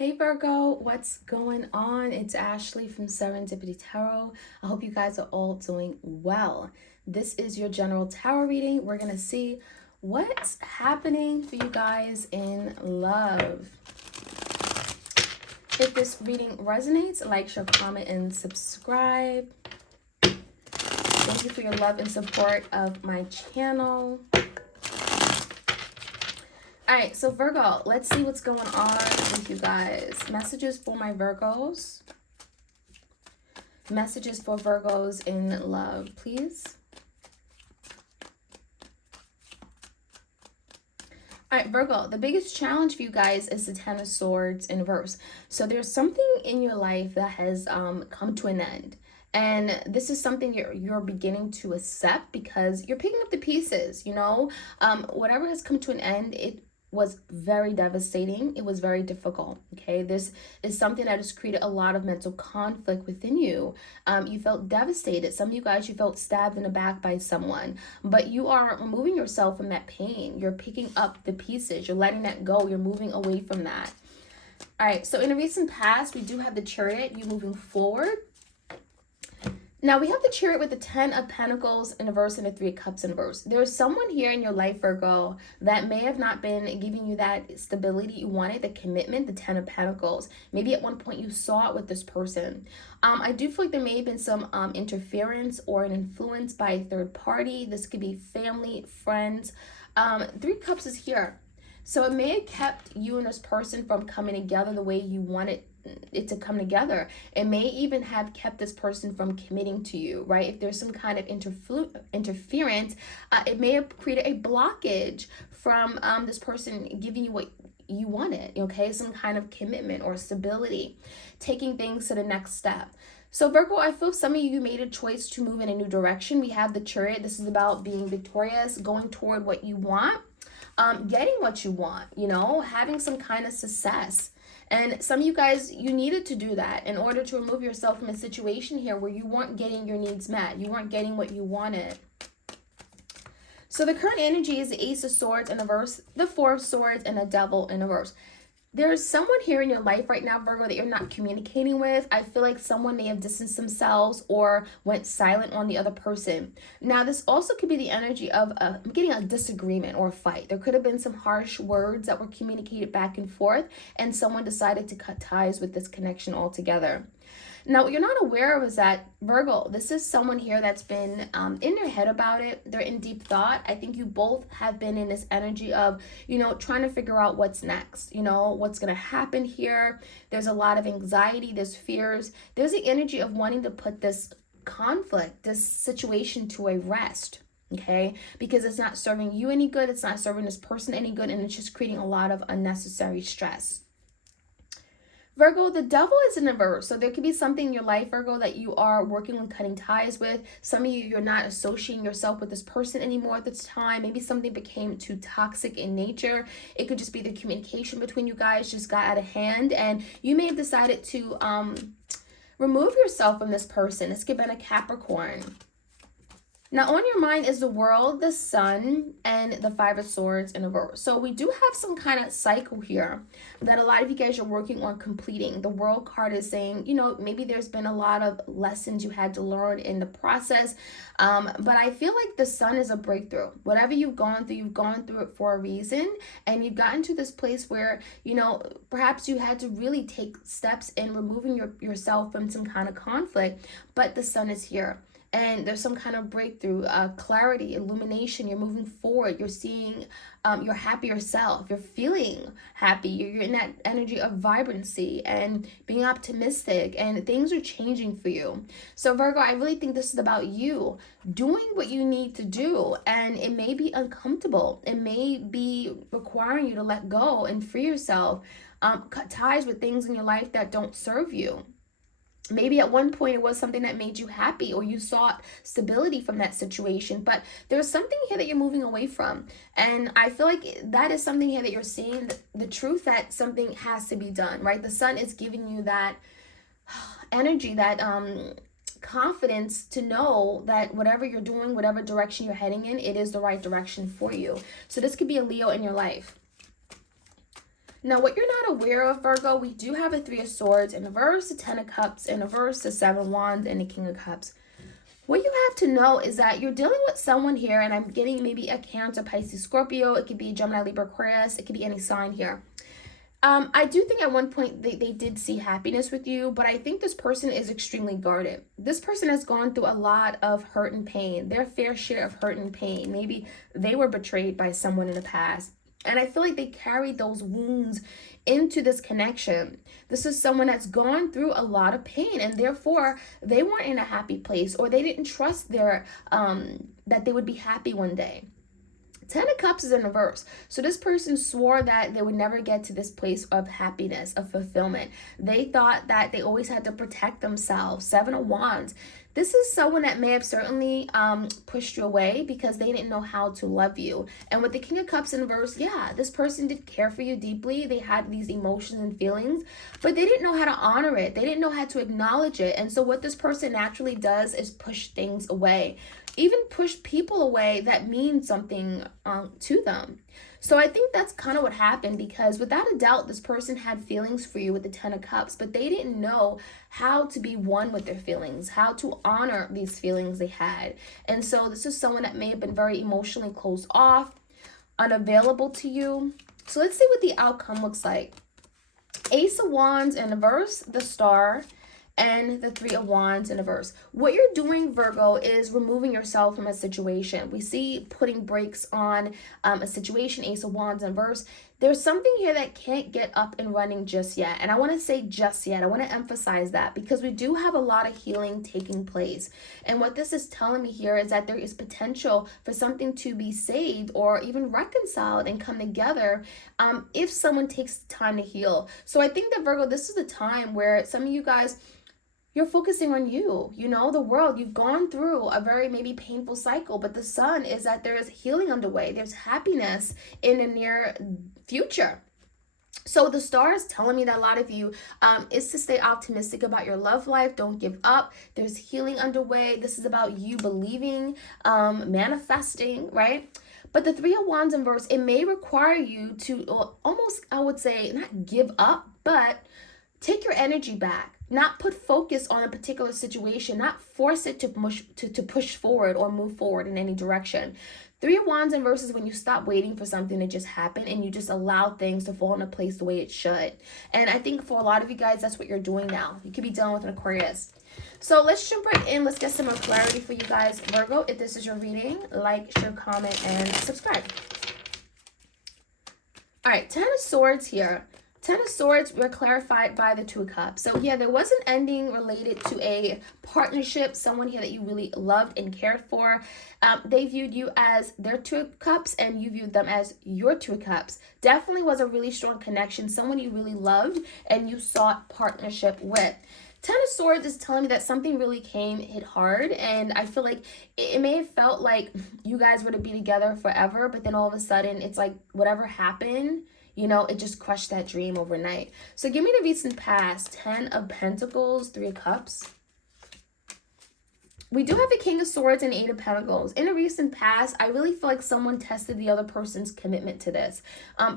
Hey Virgo, what's going on? It's Ashley from Serendipity Tarot. I hope you guys are all doing well. This is your general tarot reading. We're going to see what's happening for you guys in love. If this reading resonates, like, share, comment, and subscribe. Thank you for your love and support of my channel. All right, so Virgo, let's see what's going on with you guys. Messages for my Virgos. Messages for Virgos in love, please. All right, Virgo, the biggest challenge for you guys is the Ten of Swords in reverse. So there's something in your life that has come to an end. And this is something you're beginning to accept because you're picking up the pieces, you know? Whatever has come to an end, it was very devastating. It was very difficult, okay? This is something that has created a lot of mental conflict within you. You felt devastated. Some of you guys, you felt stabbed in the back by someone, but you are removing yourself from that pain. You're picking up the pieces. You're letting that go. You're moving away from that. All right, so in the recent past, we do have the Chariot, you moving forward. Now, we have the Chariot with the 10 of Pentacles in reverse and the 3 of Cups in reverse. There's someone here in your life, Virgo, that may have not been giving you that stability you wanted, the commitment, the 10 of Pentacles. Maybe at one point you saw it with this person. I do feel like there may have been some interference or an influence by a third party. This could be family, friends. 3 Cups is here. So it may have kept you and this person from coming together the way you wanted it to come together. It may even have kept this person from committing to you, right? If there's some kind of interference, it may have created a blockage from this person giving you what you wanted, okay? Some kind of commitment or stability, taking things to the next step. So Virgo, I feel some of you made a choice to move in a new direction. We have the Chariot. This is about being victorious, going toward what you want, getting what you want, you know, having some kind of success. And some of you guys, you needed to do that in order to remove yourself from a situation here where you weren't getting your needs met. You weren't getting what you wanted. So the current energy is the Ace of Swords in reverse, the 4 of Swords, and the Devil in reverse. There's someone here in your life right now, Virgo, that you're not communicating with. I feel like someone may have distanced themselves or went silent on the other person. Now, this also could be the energy of getting a disagreement or a fight. There could have been some harsh words that were communicated back and forth, and someone decided to cut ties with this connection altogether. Now, what you're not aware of is that, Virgo, this is someone here that's been in their head about it. They're in deep thought. I think you both have been in this energy of, you know, trying to figure out what's next, you know, what's going to happen here. There's a lot of anxiety. There's fears. There's the energy of wanting to put this conflict, this situation to a rest. Okay, because it's not serving you any good. It's not serving this person any good. And it's just creating a lot of unnecessary stress. Virgo, the Devil is in reverse. So there could be something in your life, Virgo, that you are working on cutting ties with. Some of you, you're not associating yourself with this person anymore at this time. Maybe something became too toxic in nature. It could just be the communication between you guys just got out of hand. And you may have decided to remove yourself from this person. This could have been a Capricorn. Now, on your mind is the World, the Sun, and the 5 of Swords in reverse. So we do have some kind of cycle here that a lot of you guys are working on completing. The World card is saying, you know, maybe there's been a lot of lessons you had to learn in the process. But I feel like the Sun is a breakthrough. Whatever you've gone through it for a reason. And you've gotten to this place where, you know, perhaps you had to really take steps in removing yourself from some kind of conflict. But the Sun is here. And there's some kind of breakthrough, clarity, illumination. You're moving forward. You're seeing your happier self. You're feeling happy. You're in that energy of vibrancy and being optimistic. And things are changing for you. So Virgo, I really think this is about you doing what you need to do. And it may be uncomfortable. It may be requiring you to let go and free yourself. Cut ties with things in your life that don't serve you. Maybe at one point it was something that made you happy or you sought stability from that situation, but there's something here that you're moving away from. And I feel like that is something here that you're seeing the truth that something has to be done, right? The Sun is giving you that energy, that confidence to know that whatever you're doing, whatever direction you're heading in, it is the right direction for you. So this could be a Leo in your life. Now, what you're not aware of, Virgo, we do have a Three of Swords in reverse, a Ten of Cups in reverse, a Seven of Wands, and a King of Cups. What you have to know is that you're dealing with someone here, and I'm getting maybe a Cancer, Pisces, Scorpio. It could be Gemini, Libra, Aquarius. It could be any sign here. I do think at one point they did see happiness with you, but I think this person is extremely guarded. This person has gone through a lot of hurt and pain, their fair share of hurt and pain. Maybe they were betrayed by someone in the past. And I feel like they carried those wounds into this connection. This is someone that's gone through a lot of pain, and therefore they weren't in a happy place, or they didn't trust their that they would be happy one day. Ten of Cups is in reverse. So this person swore that they would never get to this place of happiness, of fulfillment. They thought that they always had to protect themselves. Seven of Wands. This is someone that may have certainly pushed you away because they didn't know how to love you. And with the King of Cups in reverse, yeah, this person did care for you deeply. They had these emotions and feelings, but they didn't know how to honor it. They didn't know how to acknowledge it. And so what this person naturally does is push things away. Even push people away that mean something to them. So I think that's kind of what happened, because without a doubt, this person had feelings for you with the Ten of Cups, but they didn't know how to be one with their feelings, how to honor these feelings they had. And so this is someone that may have been very emotionally closed off, unavailable to you. So let's see what the outcome looks like. Ace of Wands in reverse, the Star, and the Three of Wands in reverse. What you're doing, Virgo, is removing yourself from a situation. We see putting brakes on a situation, Ace of Wands in reverse. There's something here that can't get up and running just yet. And I want to say just yet. I want to emphasize that because we do have a lot of healing taking place. And what this is telling me here is that there is potential for something to be saved or even reconciled and come together if someone takes time to heal. So I think that, Virgo, this is the time where some of you guys, you're focusing on you, the world. You've gone through a very maybe painful cycle, but the sun is that there is healing underway. There's happiness in the near future. So the Star is telling me that a lot of you is to stay optimistic about your love life. Don't give up. There's healing underway. This is about you believing, manifesting, right? But the Three of Wands in reverse, it may require you to almost, I would say, not give up, but take your energy back. Not put focus on a particular situation, not force it to push forward or move forward in any direction. Three of Wands in reverse is when you stop waiting for something to just happen and you just allow things to fall into place the way it should. And I think for a lot of you guys, that's what you're doing now. You could be dealing with an Aquarius. So let's jump right in. Let's get some more clarity for you guys. Virgo, if this is your reading, like, share, comment, and subscribe. All right, Ten of Swords here. Ten of Swords were clarified by the Two of Cups. So yeah, there was an ending related to a partnership, someone here that you really loved and cared for. They viewed you as their Two of Cups and you viewed them as your Two of Cups. Definitely was a really strong connection, someone you really loved and you sought partnership with. Ten of Swords is telling me that something really hit hard, and I feel like it may have felt like you guys were to be together forever, but then all of a sudden it's like whatever happened, it just crushed that dream overnight. So give me the recent past. 10 of Pentacles, 3 of Cups. We do have a King of Swords and 8 of Pentacles. In a recent past, I really feel like someone tested the other person's commitment to this.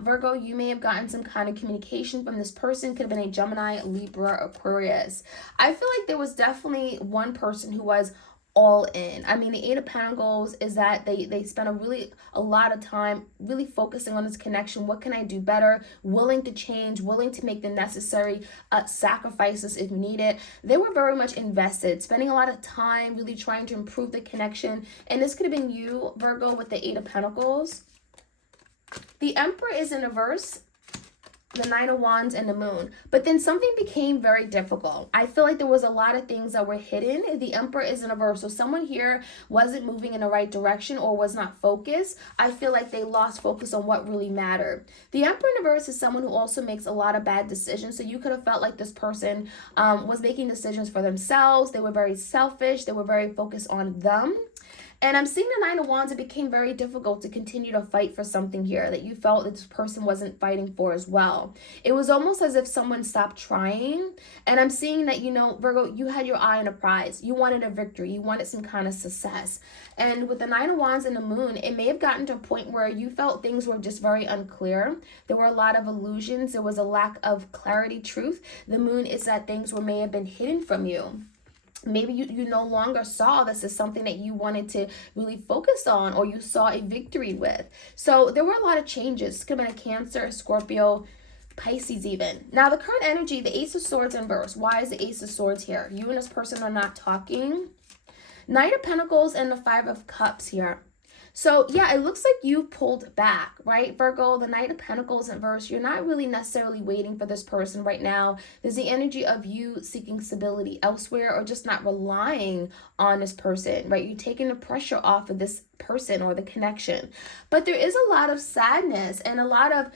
Virgo, you may have gotten some kind of communication from this person. Could have been a Gemini, Libra, Aquarius. I feel like there was definitely one person who was all in. I mean, the 8 of Pentacles is that they spent a lot of time really focusing on this connection. What can I do better? Willing to change, willing to make the necessary sacrifices if needed. They were very much invested, spending a lot of time really trying to improve the connection. And this could have been you, Virgo, with the 8 of Pentacles. The Emperor is in reverse, the Nine of Wands, and the Moon. But then something became very difficult. I feel like there was a lot of things that were hidden. The Emperor is in reverse. So someone here wasn't moving in the right direction or was not focused. I feel like they lost focus on what really mattered. The Emperor in reverse is someone who also makes a lot of bad decisions. So you could have felt like this person was making decisions for themselves. They were very selfish. They were very focused on them. And I'm seeing the Nine of Wands. It became very difficult to continue to fight for something here that you felt that this person wasn't fighting for as well. It was almost as if someone stopped trying. And I'm seeing that, Virgo, you had your eye on a prize. You wanted a victory. You wanted some kind of success. And with the Nine of Wands and the Moon, it may have gotten to a point where you felt things were just very unclear. There were a lot of illusions. There was a lack of clarity, truth. The Moon is that things may have been hidden from you. Maybe you no longer saw this as something that you wanted to really focus on, or you saw a victory with. So there were a lot of changes. It could have been a Cancer, Scorpio, Pisces even. Now the current energy, the Ace of Swords in reverse. Why is the Ace of Swords here? You and this person are not talking. Knight of Pentacles and the Five of Cups here. So yeah, it looks like you pulled back, right, Virgo? The Knight of Pentacles in verse, you're not really necessarily waiting for this person right now. There's the energy of you seeking stability elsewhere, or just not relying on this person, right? You're taking the pressure off of this person or the connection. But there is a lot of sadness and a lot of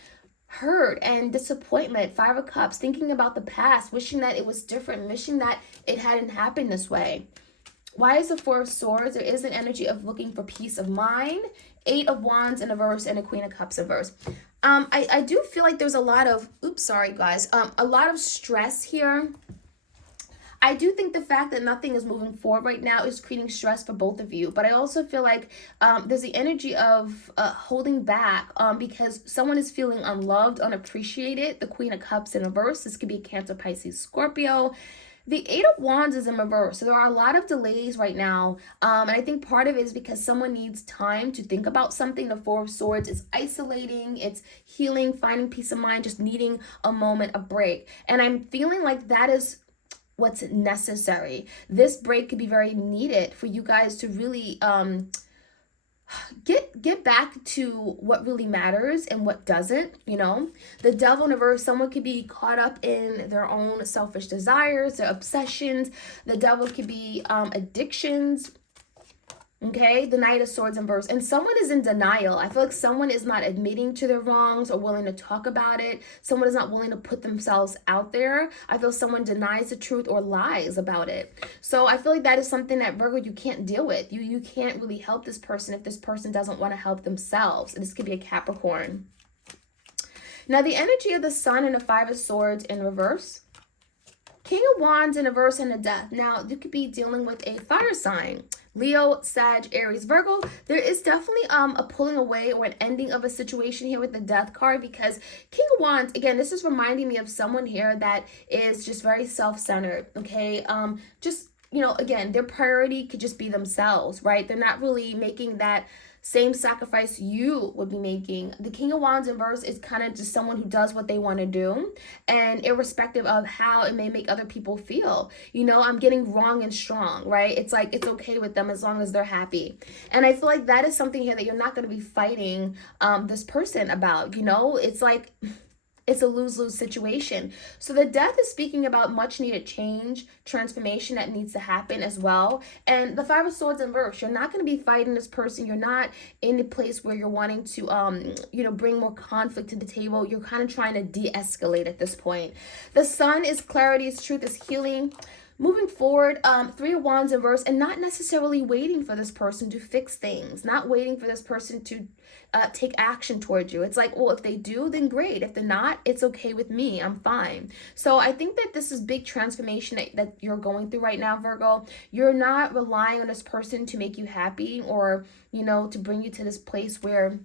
hurt and disappointment. Five of Cups, thinking about the past, wishing that it was different, wishing that it hadn't happened this way. Why is the Four of Swords? There is an energy of looking for peace of mind. Eight of Wands in a verse and a Queen of Cups in verse. I do feel like there's a lot of, a lot of stress here. I do think the fact that nothing is moving forward right now is creating stress for both of you. But I also feel like there's the energy of holding back because someone is feeling unloved, unappreciated. The Queen of Cups in a verse. This could be Cancer, Pisces, Scorpio. The Eight of Wands is in reverse. So there are a lot of delays right now. And I think part of it is because someone needs time to think about something. The Four of Swords is isolating, it's healing, finding peace of mind, just needing a moment, a break. And I'm feeling like that is what's necessary. This break could be very needed for you guys to really get back to what really matters and what doesn't. The Devil in reverse, someone could be caught up in their own selfish desires, their obsessions. The Devil could be addictions. Okay, the Knight of Swords in verse, and someone is in denial. I feel like someone is not admitting to their wrongs or willing to talk about it. Someone is not willing to put themselves out there. I feel someone denies the truth or lies about it. So I feel like that is something that, Virgo, you can't deal with. You can't really help this person if this person doesn't want to help themselves. This could be a Capricorn. Now the energy of the Sun and the Five of Swords in reverse. King of Wands in reverse and a Death. Now you could be dealing with a fire sign. Leo, Sag, Aries, Virgo. There is definitely a pulling away or an ending of a situation here with the Death card, because King of Wands, again, this is reminding me of someone here that is just very self-centered, okay? Again, their priority could just be themselves, right? They're not really making that same sacrifice you would be making. The King of Wands in verse is kind of just someone who does what they want to do, and irrespective of how it may make other people feel. I'm getting wrong and strong, right? It's like, it's okay with them as long as they're happy. And I feel like that is something here that you're not going to be fighting this person about. It's like, it's a lose-lose situation. So the Death is speaking about much needed change, transformation that needs to happen as well. And the Five of Swords in verse, you're not going to be fighting this person. You're not in a place where you're wanting to, bring more conflict to the table. You're kind of trying to de-escalate at this point. The Sun is clarity, is truth, is healing. Moving forward, Three of Wands in verse, and not necessarily waiting for this person to fix things, not waiting for this person to take action towards you. It's like, well, if they do, then great. If they're not, it's okay with me. I'm fine. So I think that this is big transformation that you're going through right now, Virgo. You're not relying on this person to make you happy or, to bring you to this place where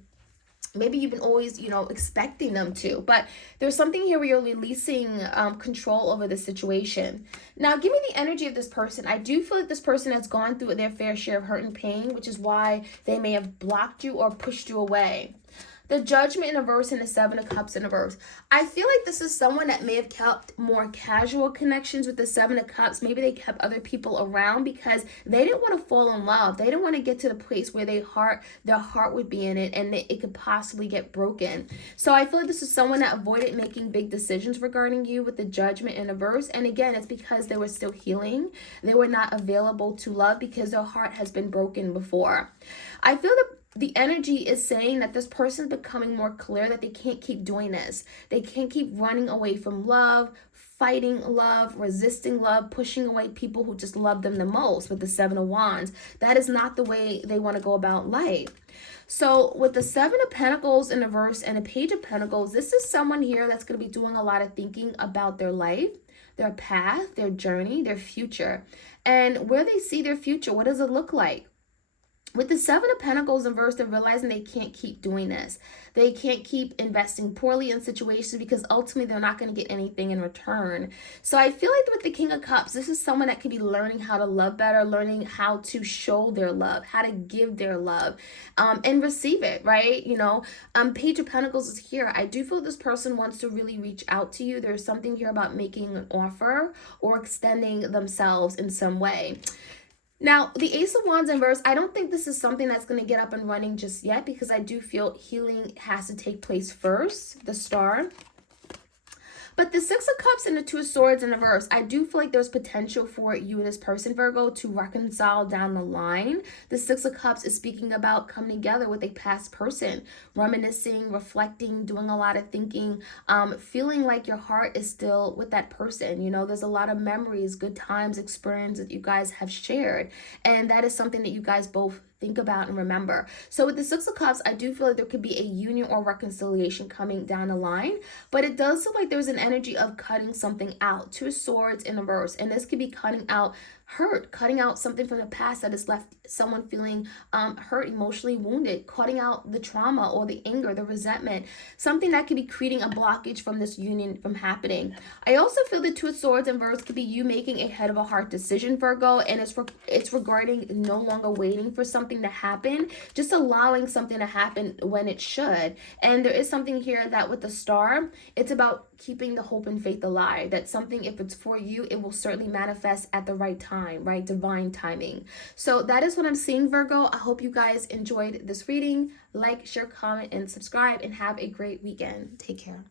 maybe you've been always, expecting them to. But there's something here where you're releasing control over the situation. Now, give me the energy of this person. I do feel like this person has gone through their fair share of hurt and pain, which is why they may have blocked you or pushed you away. The Judgment in a verse and the Seven of Cups in a verse. I feel like this is someone that may have kept more casual connections with the Seven of Cups. Maybe they kept other people around because they didn't want to fall in love. They didn't want to get to the place where their heart would be in it and it could possibly get broken. So I feel like this is someone that avoided making big decisions regarding you with the Judgment in a verse. And again, it's because they were still healing. They were not available to love because their heart has been broken before. I feel that the energy is saying that this person is becoming more clear that they can't keep doing this. They can't keep running away from love, fighting love, resisting love, pushing away people who just love them the most with the Seven of Wands. That is not the way they want to go about life. So with the Seven of Pentacles in reverse and a Page of Pentacles, this is someone here that's going to be doing a lot of thinking about their life, their path, their journey, their future, and where they see their future. What does it look like? With the Seven of Pentacles in reverse, they're realizing they can't keep doing this. They can't keep investing poorly in situations because ultimately they're not going to get anything in return. So I feel like with the King of Cups, this is someone that could be learning how to love better, learning how to show their love, how to give their love, and receive it, right? Page of Pentacles is here. I do feel this person wants to really reach out to you. There's something here about making an offer or extending themselves in some way. Now, the Ace of Wands in reverse, I don't think this is something that's going to get up and running just yet because I do feel healing has to take place first, the Star. But the Six of Cups and the Two of Swords in reverse, I do feel like there's potential for you and this person, Virgo, to reconcile down the line. The Six of Cups is speaking about coming together with a past person, reminiscing, reflecting, doing a lot of thinking, feeling like your heart is still with that person. There's a lot of memories, good times, experience that you guys have shared. And that is something that you guys both think about and remember. So with the Six of Cups, I do feel like there could be a union or reconciliation coming down the line, but it does feel like there's an energy of cutting something out. Two of Swords in reverse, and this could be cutting out hurt, cutting out something from the past that has left someone feeling hurt, emotionally wounded, cutting out the trauma or the anger, the resentment, something that could be creating a blockage from this union from happening. I also feel the Two of Swords in reverse could be you making a head of a heart decision, Virgo, and it's regarding no longer waiting for something to happen, just allowing something to happen when it should. And there is something here that with the Star, it's about keeping the hope and faith alive. That something, if it's for you, it will certainly manifest at the right time, right? Divine timing. So that is what I'm seeing, Virgo. I hope you guys enjoyed this reading. Like, share, comment, and subscribe, and have a great weekend. Take care.